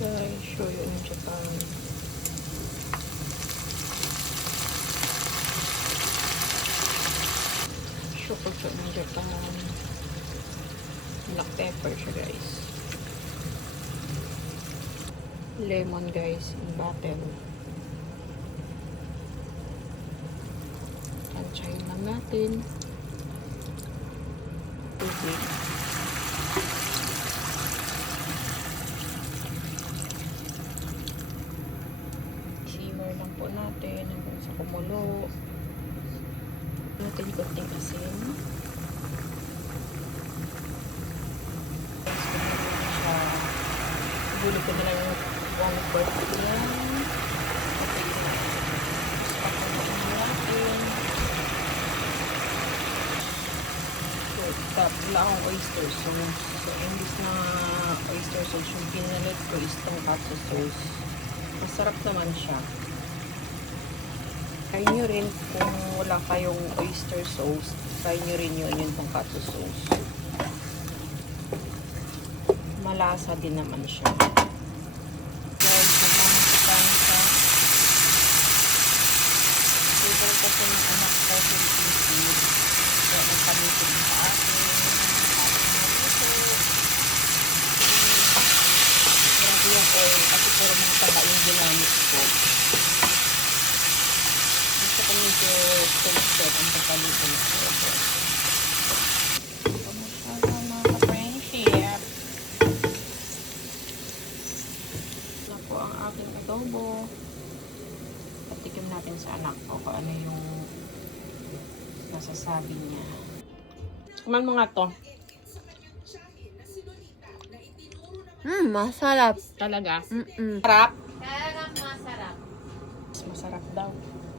Guys, shoyu in Japan. Shokucho in Japan. Black pepper siya, guys. Lemon, guys, in bottle. Tansyahin lang natin. Tubig. Simmer lang po natin hanggang sa kumulo. Natin konting asin. Gulo ko na lang yung 1/4 yan. Okay na. Pakuloyin natin. So, tap lang ang oyster sauce. So, imbis na oyster sauce, yung pinalit ko is tonkatsu sauce. Masarap naman siya. Try nyo rin kung wala kayong oyster sauce. Try nyo rin yung tonkatsu sauce. Malasa din naman siya. Guys, nagmamasipan siya. Favorite kasi ng anak ko Philippine food. Kaya nagpaluto din sa akin. Grabe yung oil kasi puro mga taba yung ginamit ko. Gusto ko medyo toasted ang pagpaluto ng oil. Ating adobo. Patikim natin sa anak ko kung ano yung nasasabi niya. Kuman mo nga to. Masarap. Talaga? Mm-mm. Sarap? Talagang masarap. Masarap daw.